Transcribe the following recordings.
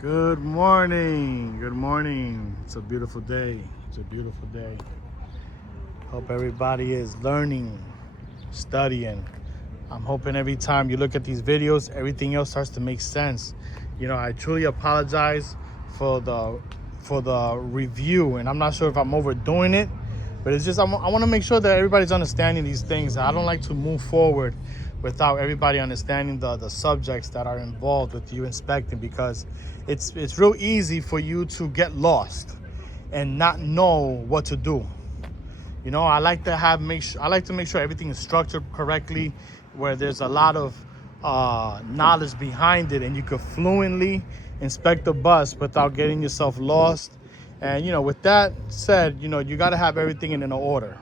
Good morning. Good morning. It's a beautiful day. It's a beautiful day. Hope everybody is learning, studying. I'm hoping every time you look at these videos, everything else starts to make sense. I truly apologize for the review, and I'm not sure if I'm overdoing it, but it's just I want to make sure that everybody's understanding these things. I don't like to move forward without everybody understanding the subjects that are involved with you inspecting, because it's real easy for you to get lost and not know what to do. I like to make sure everything is structured correctly, where there's a lot of knowledge behind it, and you could fluently inspect the bus without getting yourself lost. And with that said, you got to have everything in an order.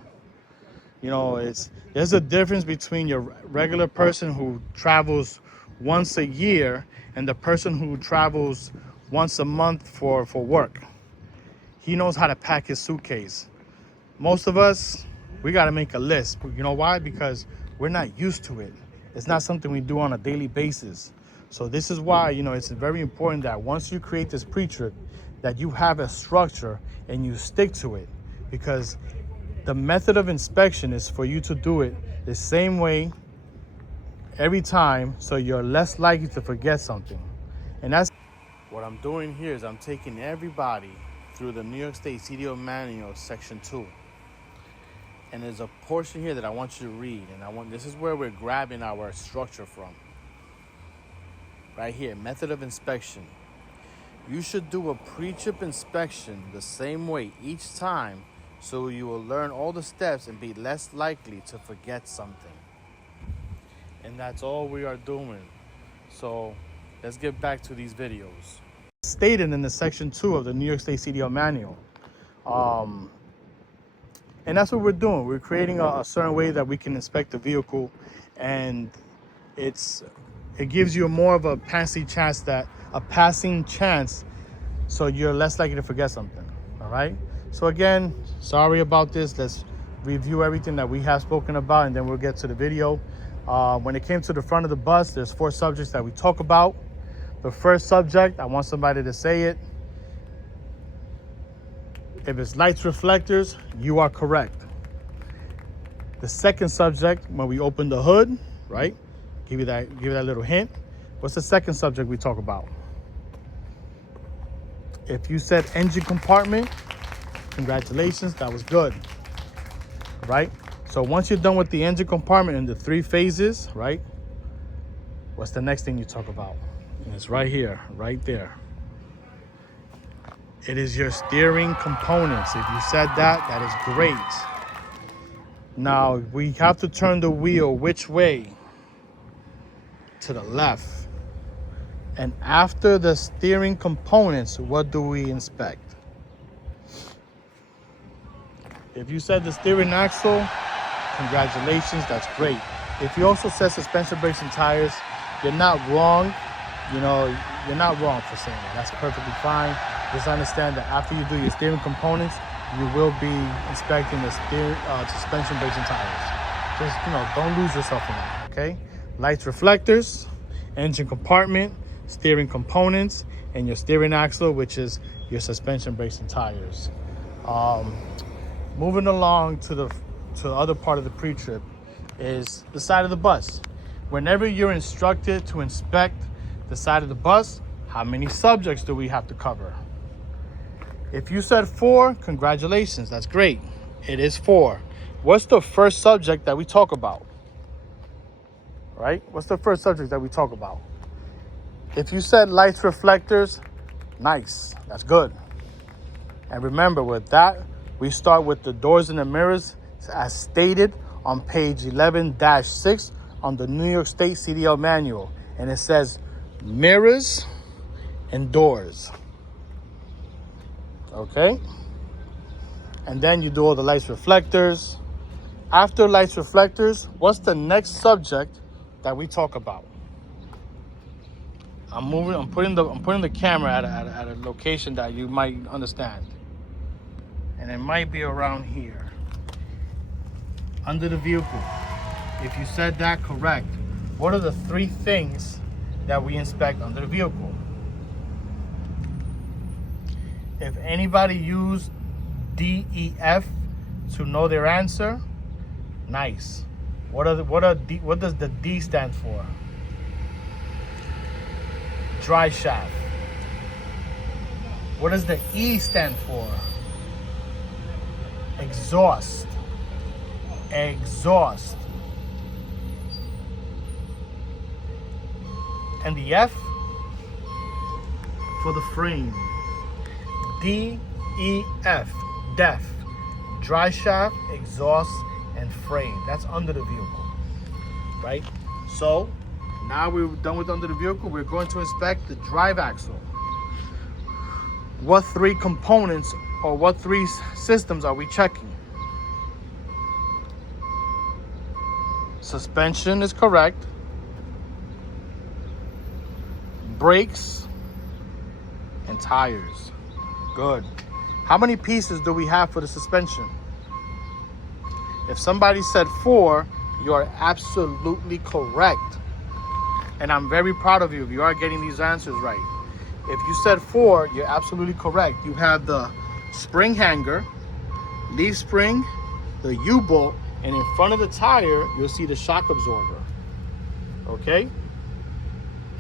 There's a difference between your regular person who travels once a year and the person who travels once a month for work. He knows how to pack his suitcase. Most of us, we got to make a list. You know why? Because we're not used to it. It's not something we do on a daily basis. So this is why, it's very important that once you create this pre-trip, that you have a structure and you stick to it. Because the method of inspection is for you to do it the same way every time, so you're less likely to forget something. And that's what I'm doing here. Is I'm taking everybody through the New York State CDL Manual, Section 2. And there's a portion here that I want you to read, and this is where we're grabbing our structure from. Right here, method of inspection. You should do a pre-trip inspection the same way each time, so you will learn all the steps and be less likely to forget something. And that's all we are doing. So let's get back to these videos. Stated in the Section 2 of the New York State CDL Manual. And that's what we're doing. We're creating a certain way that we can inspect the vehicle, and it gives you more of a passing chance, so you're less likely to forget something. All right. So again, sorry about this. Let's review everything that we have spoken about, and then we'll get to the video. When it came to the front of the bus, there's 4 subjects that we talk about. The first subject, I want somebody to say it. If it's lights reflectors, you are correct. The second subject, when we open the hood, right? Give you that little hint. What's the second subject we talk about? If you said engine compartment, congratulations, that was good. Right? So once you're done with the engine compartment and the 3 phases, right? What's the next thing you talk about? And it's right here, right there. It is your steering components. If you said that, that is great. Now, we have to turn the wheel which way? To the left. And after the steering components, what do we inspect? If you said the steering axle, congratulations, that's great. If you also said suspension, brakes, and tires, you're not wrong. You're not wrong for saying that. That's perfectly fine. Just understand that after you do your steering components, you will be inspecting the suspension, brakes, and tires. Just, don't lose yourself in that, okay? Lights, reflectors, engine compartment, steering components, and your steering axle, which is your suspension, brakes, and tires. Moving along to the other part of the pre-trip is the side of the bus. Whenever you're instructed to inspect the side of the bus, how many subjects do we have to cover? If you said 4, congratulations, that's great. It is 4. What's the first subject that we talk about? Right? What's the first subject that we talk about? If you said lights, reflectors, nice, that's good. And remember, with that, we start with the doors and the mirrors as stated on page 11-6 on the New York State CDL Manual. And it says mirrors and doors. Okay? And then you do all the lights, reflectors. After lights, reflectors, what's the next subject that we talk about? I'm putting the camera at a location that you might understand. And it might be around here. Under the vehicle. If you said that correct, what are the 3 things that we inspect under the vehicle? If anybody used DEF to know their answer, nice. What does the D stand for? Dry shaft. What does the E stand for? Exhaust. Exhaust. And the F for the frame. DEF. DEF. Dry shaft, exhaust, and frame. That's under the vehicle, right? So now we're done with under the vehicle. We're going to inspect the drive axle. What three components or what three systems are we checking? Suspension is correct. Brakes and tires. Good. How many pieces do we have for the suspension? If somebody said 4, you are absolutely correct. And I'm very proud of you if you are getting these answers right. If you said 4, you're absolutely correct. You have the spring hanger, leaf spring, the U-bolt, and in front of the tire, you'll see the shock absorber. Okay?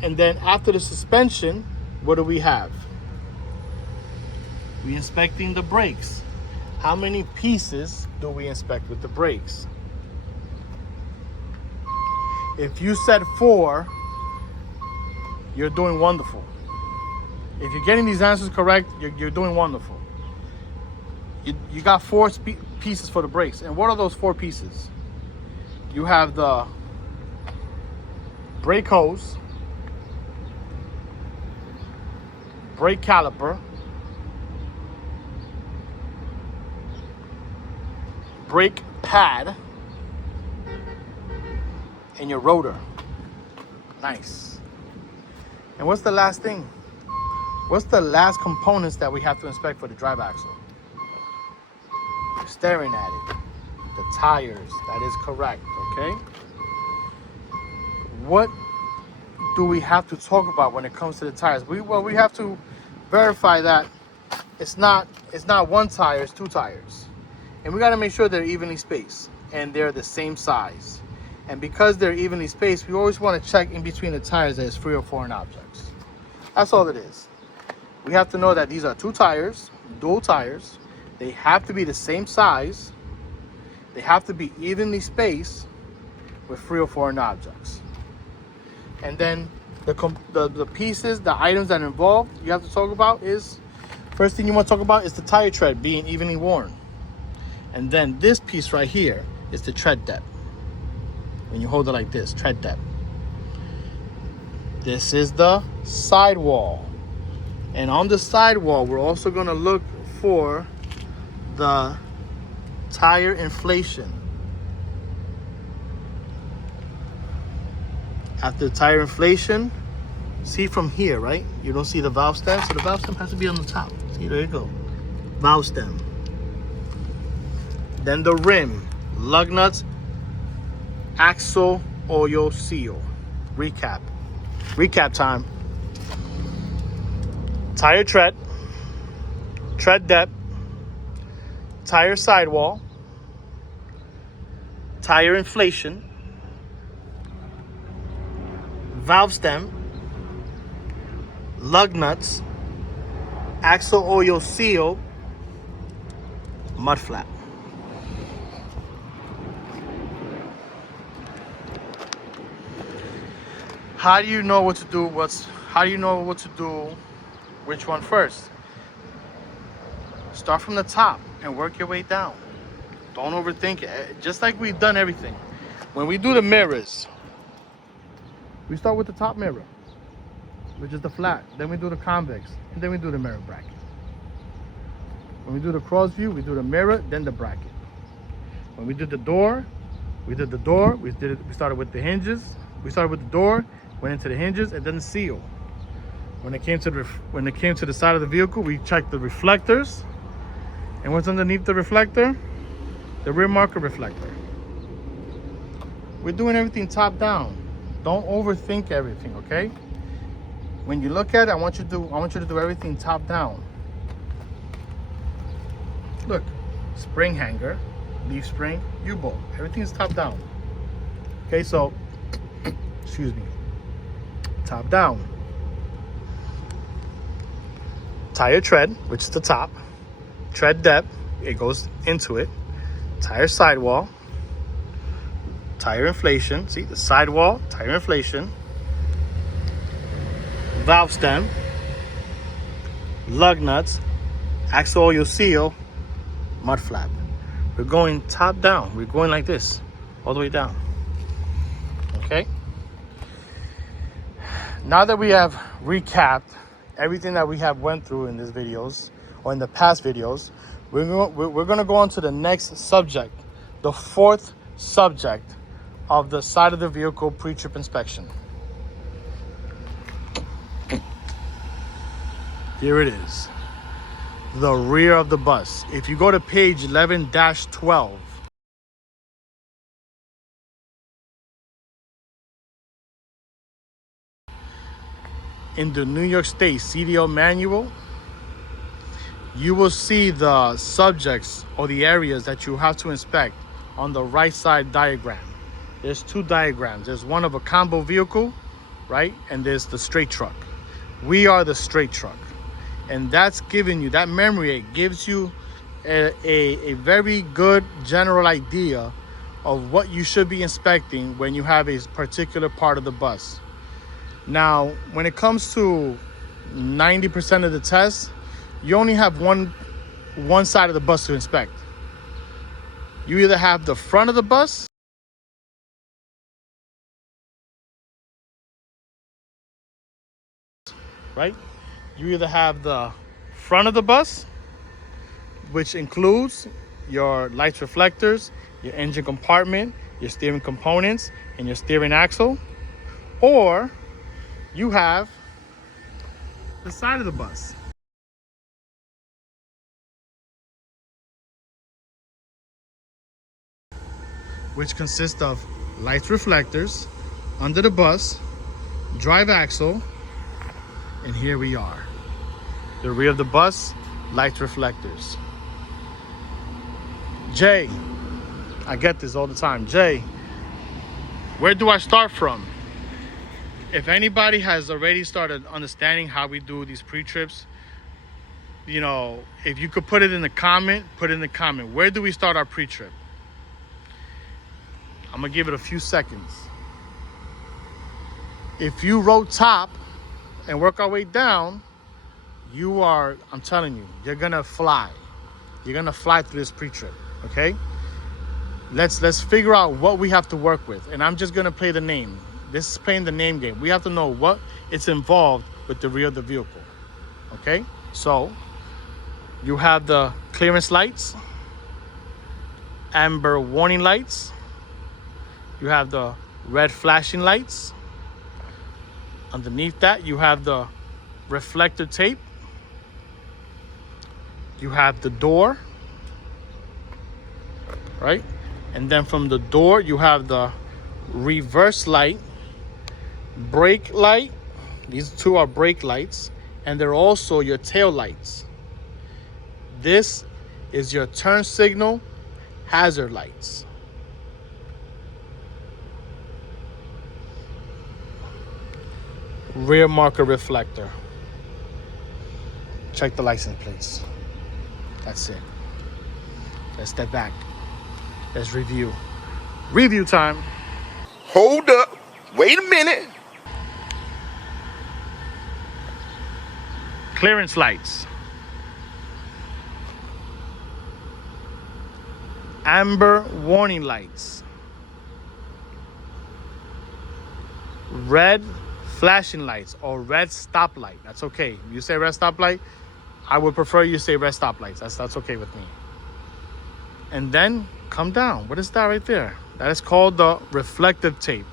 And then after the suspension, what do we have? We're inspecting the brakes. How many pieces do we inspect with the brakes? If you said 4, you're doing wonderful. If you're getting these answers correct, you're doing wonderful. You got 4 pieces for the brakes. And what are those 4 pieces? You have the brake hose, brake caliper, brake pad, and your rotor. Nice. And what's the last thing? What's the last components that we have to inspect for the drive axle? You're staring at it. The tires. That is correct, okay? What do we have to talk about when it comes to the tires? We have to verify that it's not one tire, it's 2 tires. And we got to make sure they're evenly spaced and they're the same size. And because they're evenly spaced, we always want to check in between the tires that it's free of foreign objects. That's all it is. We have to know that these are 2 tires, dual tires. They have to be the same size. They have to be evenly spaced with free of foreign objects. And then the pieces, the items that are involved, you have to talk about is, first thing you want to talk about is the tire tread being evenly worn. And then this piece right here is the tread depth. When you hold it like this, tread depth. This is the sidewall. And on the sidewall, we're also going to look for the tire inflation. After the tire inflation, see from here, right? You don't see the valve stem, so the valve stem has to be on the top. See, there you go. Valve stem. Then the rim, lug nuts, axle oil seal. Recap time. Tire tread, tread depth, tire sidewall, tire inflation, valve stem, lug nuts, axle oil seal, mud flap. How do you know what to do? How do you know what to do? Which one first? Start from the top and work your way down. Don't overthink it. Just like we've done everything. When we do the mirrors, we start with the top mirror, which is the flat. Then we do the convex, and then we do the mirror bracket. When we do the cross view, we do the mirror, then the bracket. When we did the door, we did the door. We started with the hinges. We started with the door, went into the hinges, and then the seal. When it came to the side of the vehicle, we checked the reflectors. And what's underneath the reflector? The rear marker reflector. We're doing everything top down. Don't overthink everything, okay? When you look at it, I want you to do everything top down. Look, spring hanger, leaf spring, U-bolt. Everything is top down. Okay, so, excuse me, top down. Tire tread, which is the top. Tread depth, it goes into it. Tire sidewall. Tire inflation. See, the sidewall, tire inflation. Valve stem. Lug nuts. Axle oil seal. Mud flap. We're going top down. We're going like this, all the way down. Okay? Now that we have recapped everything that we have went through in these videos, or in the past videos, we're going to go on to the next subject, the fourth subject of the side of the vehicle pre-trip inspection. Here it is, the rear of the bus. If you go to page 11-12, in the New York State CDL manual, you will see the subjects or the areas that you have to inspect on the right side diagram. There's two diagrams. There's one of a combo vehicle, right? And there's the straight truck. We are the straight truck. And that's giving you, that memory aid gives you a very good general idea of what you should be inspecting when you have a particular part of the bus. Now, when it comes to 90% of the tests, you only have one side of the bus to inspect. You either have the front of the bus right? You either have the front of the bus, which includes your lights reflectors, your engine compartment, your steering components, and your steering axle, or you have the side of the bus, which consists of lights reflectors, under the bus, drive axle, and here we are. The rear of the bus, lights reflectors. Jay, I get this all the time. Jay, where do I start from? If anybody has already started understanding how we do these pre-trips, you know, if you could put it in the comment, put it in the comment. Where do we start our pre-trip? I'm gonna give it a few seconds. If you wrote top and work our way down, you are, I'm telling you, you're gonna fly. You're gonna fly through this pre-trip, okay? Let's figure out what we have to work with. And I'm just gonna play the name. This is playing the name game. We have to know what it's involved with the rear of the vehicle, okay? So, you have the clearance lights, amber warning lights, you have the red flashing lights. Underneath that, you have the reflector tape. You have the door, right? And then from the door, you have the reverse light, brake light. These two are brake lights, and they're also your tail lights. This is your turn signal hazard lights. Rear marker reflector. Check the license plates. That's it. Let's step back. Let's review. Review time. Hold up. Wait a minute. Clearance lights. Amber warning lights. Red flashing lights or red stoplight. That's okay. You say red stoplight, I would prefer you say red stoplights. That's okay with me. And then come down. What is that right there? That is called the reflective tape.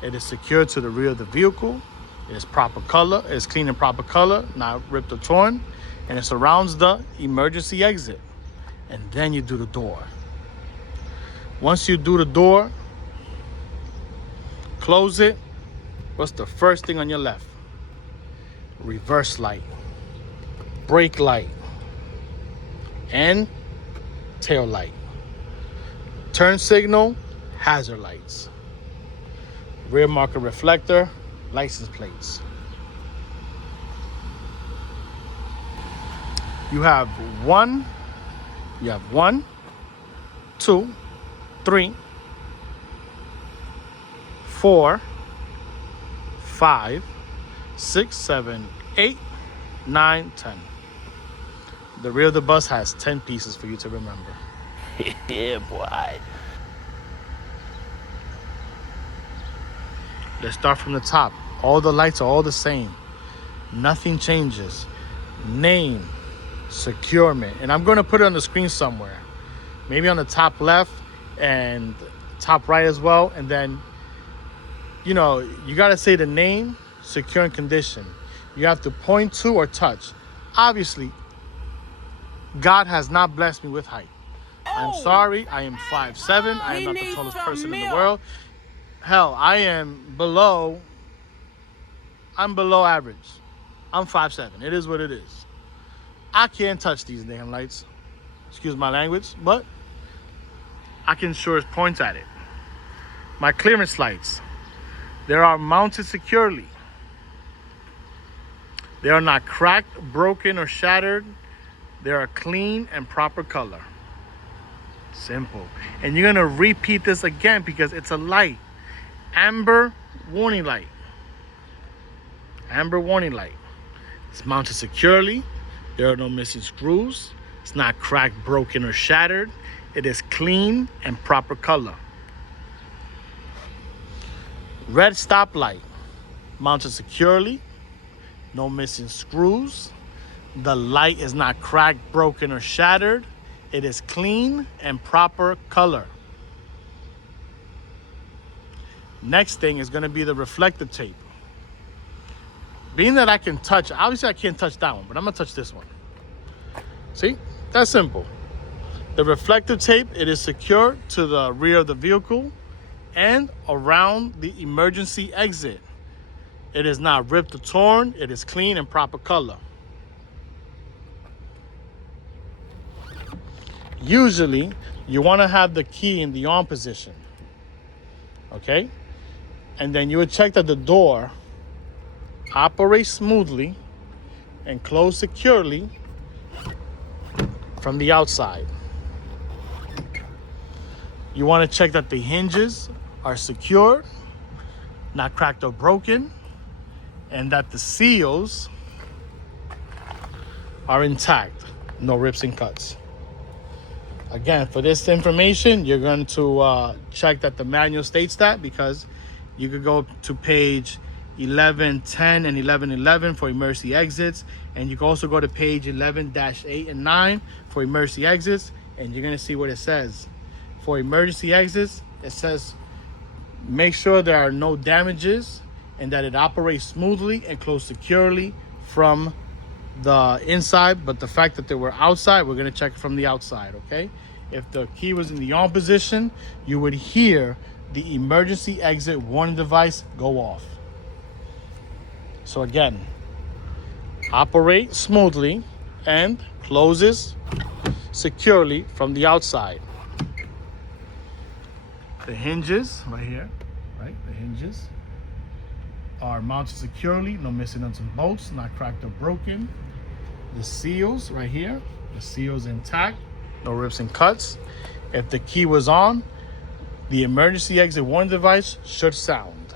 It is secured to the rear of the vehicle. It is proper color. It is clean and proper color, not ripped or torn. And it surrounds the emergency exit. And then you do the door. Once you do the door, close it. What's the first thing on your left? Reverse light, brake light, and tail light. Turn signal, hazard lights. Rear marker reflector, license plates. You have one, 2, 3, 4, 5, 6, 7, 8, 9, 10. The rear of the bus has 10 pieces for you to remember. Yeah, boy. Let's start from the top. All the lights are all the same. Nothing changes. Name, securement. And I'm going to put it on the screen somewhere. Maybe on the top left and top right as well. And then, you know, you got to say the name, secure and condition. You have to point to or touch. Obviously, God has not blessed me with height. I'm sorry. I am 5'7". I am not the tallest person in the world. Hell, I'm below average. I'm 5'7". It is what it is. I can't touch these damn lights. Excuse my language, but I can sure as point at it. My clearance lights, they are mounted securely. They are not cracked, broken, or shattered. They are clean and proper color. Simple. And you're gonna repeat this again because it's a light. Amber warning light. Amber warning light. It's mounted securely. There are no missing screws. It's not cracked, broken, or shattered. It is clean and proper color. Red stop light. Mounted securely. No missing screws. The light is not cracked, broken, or shattered. It is clean and proper color. Next thing is going to be the reflective tape. Being that I can touch, obviously I can't touch that one, but I'm going to touch this one. See? That's simple. The reflective tape, it is secure to the rear of the vehicle and around the emergency exit. It is not ripped or torn. It is clean and proper color. Usually, you want to have the key in the on position. Okay? And then you would check that the door operates smoothly and close securely from the outside. You want to check that the hinges are secured, not cracked or broken, and that the seals are intact, no rips and cuts. Again, for this information, you're going to check that the manual states that, because you could go to page 1110 and 1111 for emergency exits, and you can also go to page 11-8 and 9 for emergency exits, and you're going to see what it says. For emergency exits, it says make sure there are no damages and that it operates smoothly and closed securely from the inside, but the fact that they were outside, we're going to check it from the outside. Okay, if the key was in the on position, you would hear the emergency exit warning device go off. So again, operate smoothly and closes securely from the outside. The hinges right here, right? The hinges are mounted securely, no missing nuts and bolts, not cracked or broken. The seals right here, the seals intact, no rips and cuts. If the key was on, the emergency exit warning device should sound.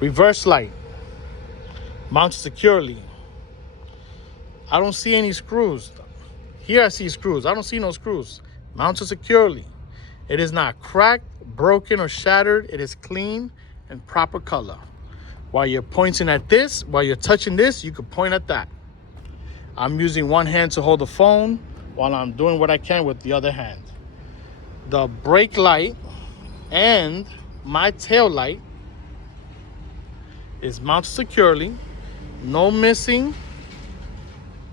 Reverse light, mounted securely. I don't see any screws. Here I see screws. I don't see no screws. Mounted securely. It is not cracked, broken, or shattered. It is clean and proper color. While you're pointing at this, while you're touching this, you could point at that. I'm using one hand to hold the phone while I'm doing what I can with the other hand. The brake light and my tail light is mounted securely. No missing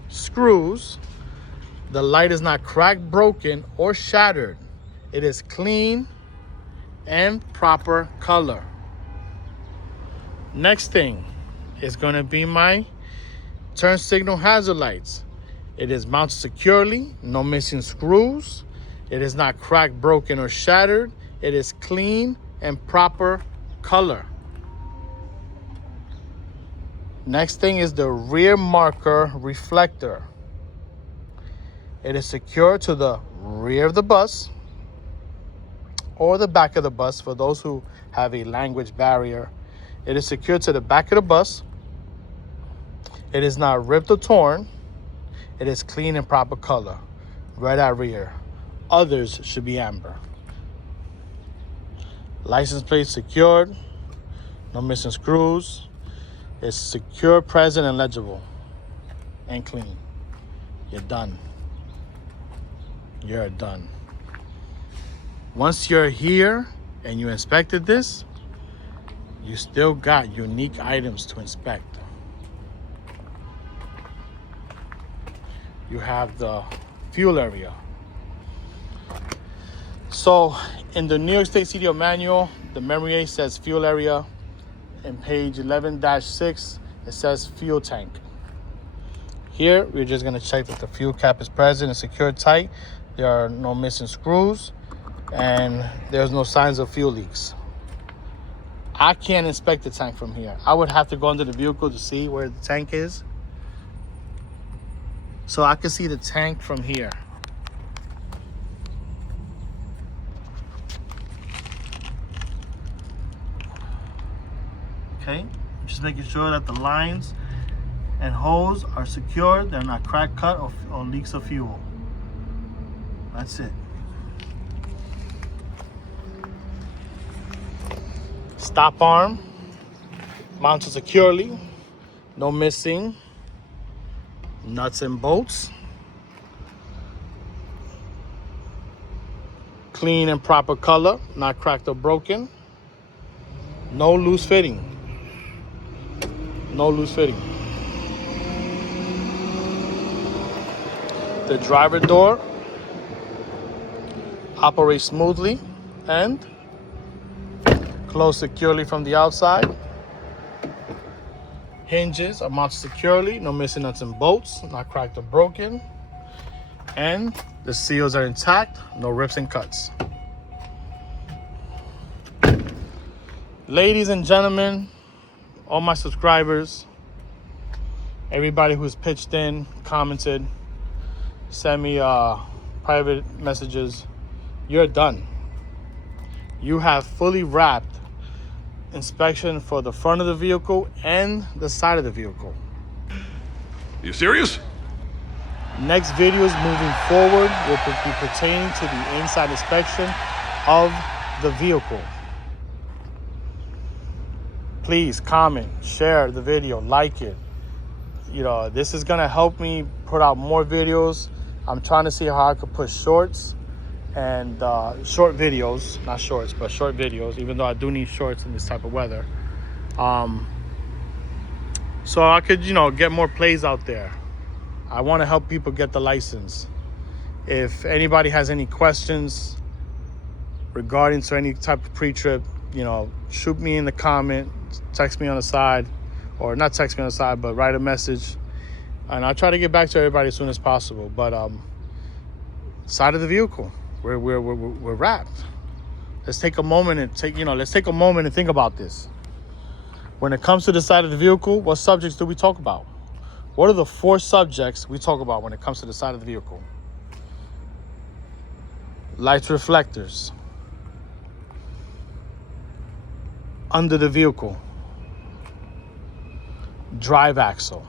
screws. The light is not cracked, broken, or shattered. It is clean and proper color. Next thing is going to be my turn signal hazard lights. It is mounted securely, no missing screws. It is not cracked, broken, or shattered. It is clean and proper color. Next thing is the rear marker reflector. It is secured to the rear of the bus or the back of the bus for those who have a language barrier. It is secured to the back of the bus. It is not ripped or torn. It is clean and proper color. Red at rear. Others should be amber. License plate secured. No missing screws. It's secure, present, and legible. And clean. You're done. You're done. Once you're here and you inspected this, you still got unique items to inspect. You have the fuel area. So in the New York State CDL manual, the memory aid says fuel area. In page 11-6, it says fuel tank. Here, we're just gonna check that the fuel cap is present and secured tight. There are no missing screws and there's no signs of fuel leaks. I can't inspect the tank from here. I would have to go under the vehicle to see where the tank is. So I can see the tank from here. Okay, just making sure that the lines and hose are secured. They're not crack cut or leaks of fuel. That's it. Stop arm mounted securely. No missing nuts and bolts. Clean and proper color, not cracked or broken. No loose fitting. No loose fitting. The driver door operates smoothly and closed securely from the outside. Hinges are mounted securely, no missing nuts and bolts, not cracked or broken. And the seals are intact, no rips and cuts. Ladies and gentlemen, all my subscribers, everybody who's pitched in, commented, sent me private messages, you're done. You have fully wrapped inspection for the front of the vehicle and the side of the vehicle. You serious? Next videos moving forward will be pertaining to the inside inspection of the vehicle. Please comment, share the video, like it. You know, this is gonna help me put out more videos. I'm trying to see how I could put shorts and short videos, not shorts, but short videos, even though I do need shorts in this type of weather. So I could, you know, get more plays out there. I want to help people get the license. If anybody has any questions regarding to any type of pre-trip, you know, shoot me in the comment, text me on the side, or not text me on the side, but write a message. And I'll try to get back to everybody as soon as possible. But side of the vehicle, we're wrapped. Let's take a moment and think about this. When it comes to the side of the vehicle, what subjects do we talk about? What are the 4 subjects we talk about when it comes to the side of the vehicle? Lights, reflectors. Under the vehicle. Drive axle.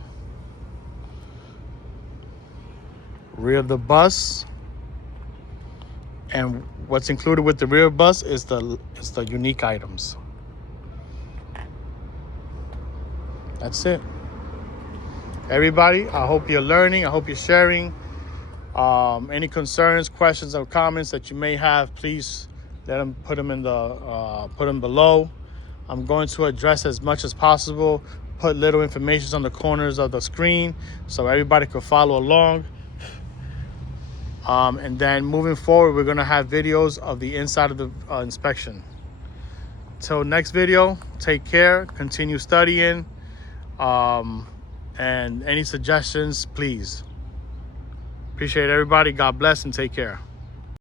Rear of the bus. And what's included with the rear bus is the unique items. That's it. Everybody, I hope you're learning. I hope you're sharing. Any concerns, questions, or comments that you may have, please put them below. I'm going to address as much as possible. Put little information on the corners of the screen so everybody can follow along. And then moving forward, we're gonna have videos of the inside of the inspection. Till next video, take care, continue studying. And any suggestions, please. Appreciate everybody. God bless and take care.